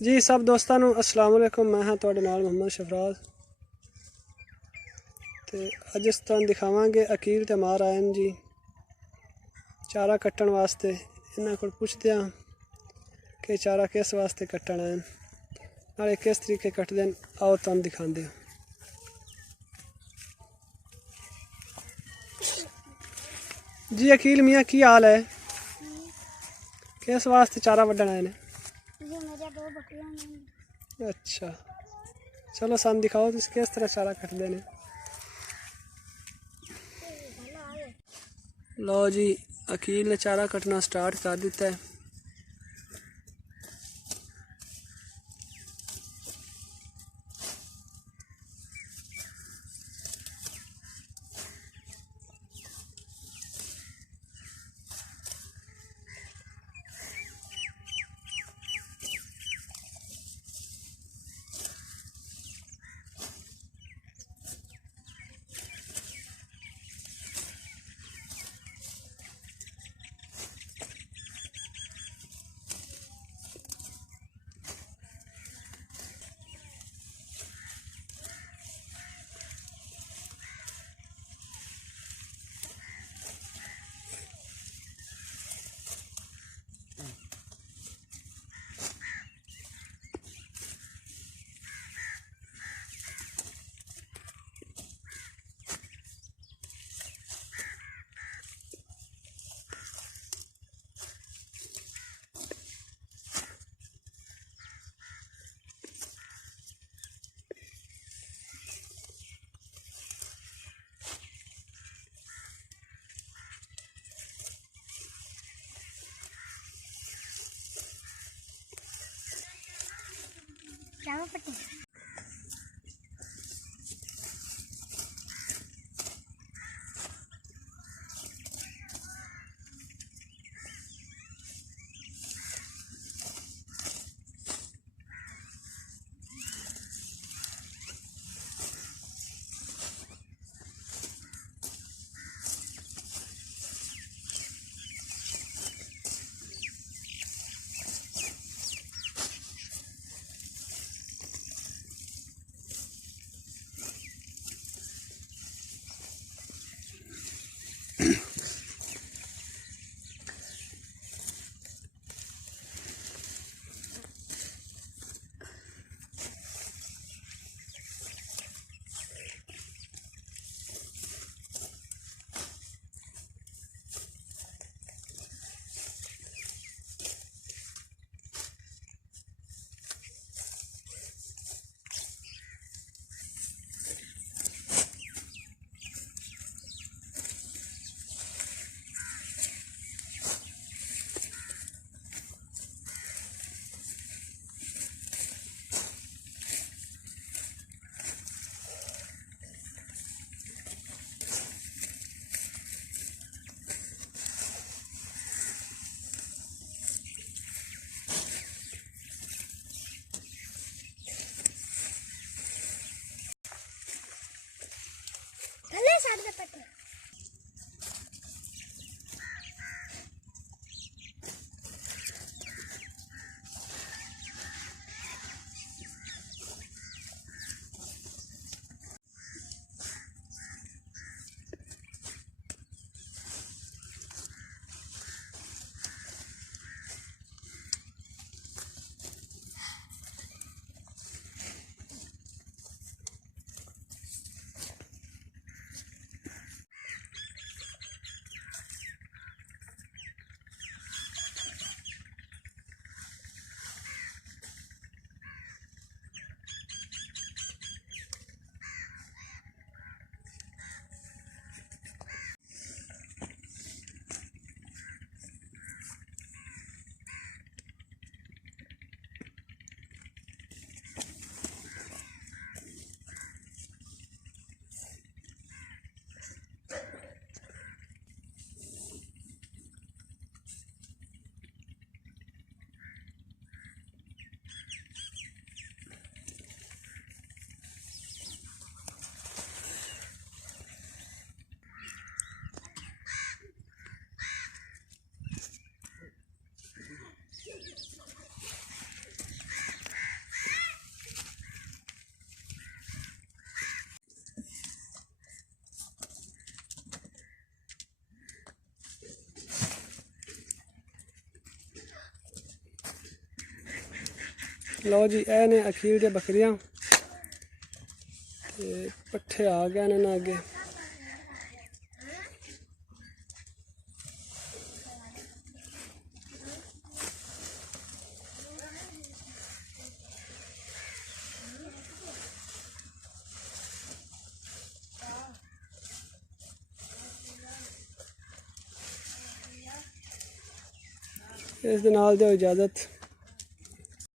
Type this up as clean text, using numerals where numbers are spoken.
जी सब दोस्तों अस्सलाम वालेकुम। मैं हाँ तुहाडे नाल मोहम्मद शफराज। तो अज अस तुहानूं दिखावांगे अकील ते मार आए हैं जी चारा कट्टण वास्ते। इन्हां कोल पुछदे आं कि चारा किस वास्ते कट्टण आए नाले किस तरीके कट्टदे न, आओ तुहानूं दिखांदे आं। जी अकील मियाँ की हाल है? किस वास्ते चारा वड्डण आए ने? मेरे दो बकरियां हैं। अच्छा चलो सानूं दिखाओ तुसीं किस तरह चारा कट्टदे ने। लो जी अकील ने चारा कटना स्टार्ट कर दिता है। चावल पट्टी लो जी ए ने अखीर दी बकरियां ते पट्ठे आ गए ने ना अगे। इस दे नाल दिओ इजाजत।